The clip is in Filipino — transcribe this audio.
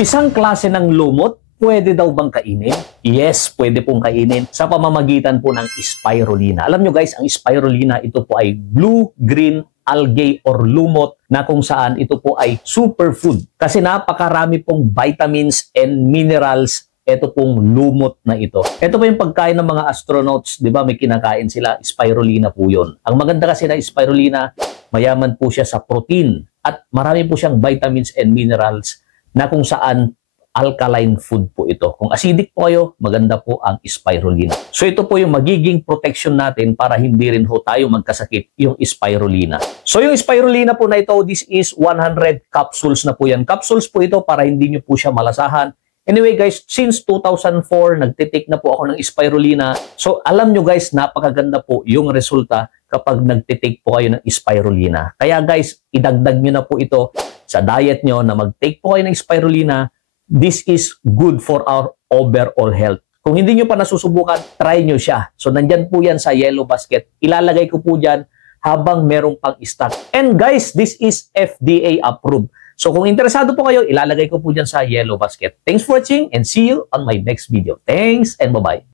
Isang klase ng lumot, pwede daw bang kainin? Yes, pwede pong kainin sa pamamagitan po ng spirulina. Alam nyo guys, ang spirulina, ito po ay blue-green algae or lumot na kung saan ito po ay superfood. Kasi napakarami pong vitamins and minerals ito pong lumot na ito. Ito po yung pagkain ng mga astronauts, di ba? May kinakain sila, spirulina po yun. Ang maganda kasi na spirulina, mayaman po siya sa protein at marami po siyang vitamins and minerals na kung saan alkaline food po ito. Kung acidic po kayo, maganda po ang spirulina. So ito po yung magiging protection natin para hindi rin ho tayo magkasakit, yung spirulina. So yung spirulina po na ito, this is 100 capsules na po yan. Capsules po ito para hindi nyo po siya malasahan. Anyway guys, since 2004, nagtitake na po ako ng spirulina. So alam nyo guys, napakaganda po yung resulta kapag nagtitake po kayo ng spirulina. Kaya guys, idagdag nyo na po ito sa diet nyo na mag-take po kayo ng spirulina. This is good for our overall health. Kung hindi nyo pa nasusubukan, try nyo siya. So nandyan po yan sa yellow basket. Ilalagay ko po dyan habang merong pang stock. And guys, this is FDA approved. So kung interesado po kayo, ilalagay ko po dyan sa yellow basket. Thanks for watching and see you on my next video. Thanks and bye-bye.